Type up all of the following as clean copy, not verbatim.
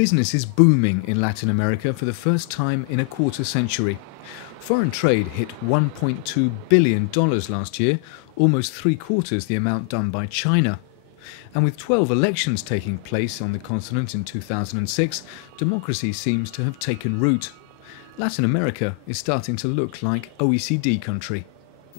Business is booming in Latin America for the first time in a quarter century. Foreign trade hit $1.2 billion last year, almost three-quarters the amount done by China. And with 12 elections taking place on the continent in 2006, democracy seems to have taken root. Latin America is starting to look like OECD country.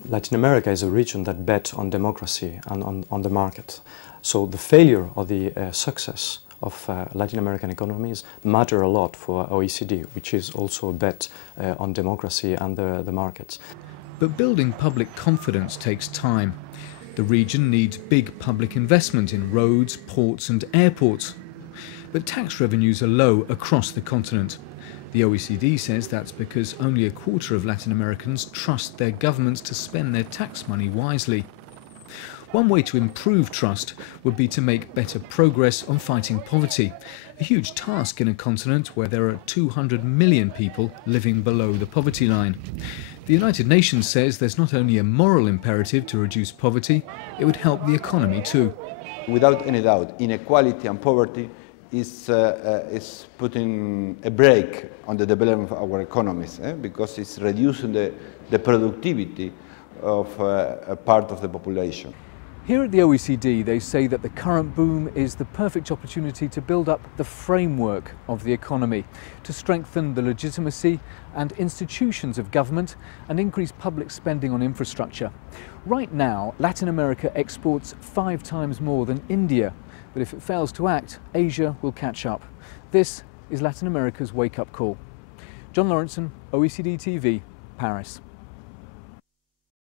Latin America is a region that bet on democracy and on the market. So the failure or the success of Latin American economies matter a lot for OECD, which is also a bet on democracy and the markets. But building public confidence takes time. The region needs big public investment in roads, ports and airports. But tax revenues are low across the continent. The OECD says that's because only a quarter of Latin Americans trust their governments to spend their tax money wisely. One way to improve trust would be to make better progress on fighting poverty, a huge task in a continent where there are 200 million people living below the poverty line. The United Nations says there's not only a moral imperative to reduce poverty, it would help the economy too. Without any doubt, inequality and poverty is putting a brake on the development of our economies, because it's reducing the productivity of a part of the population. Here at the OECD, they say that the current boom is the perfect opportunity to build up the framework of the economy, to strengthen the legitimacy and institutions of government and increase public spending on infrastructure. Right now, Latin America exports 5 times more than India, but if it fails to act, Asia will catch up. This is Latin America's wake-up call. John Lawrenson, OECD TV, Paris.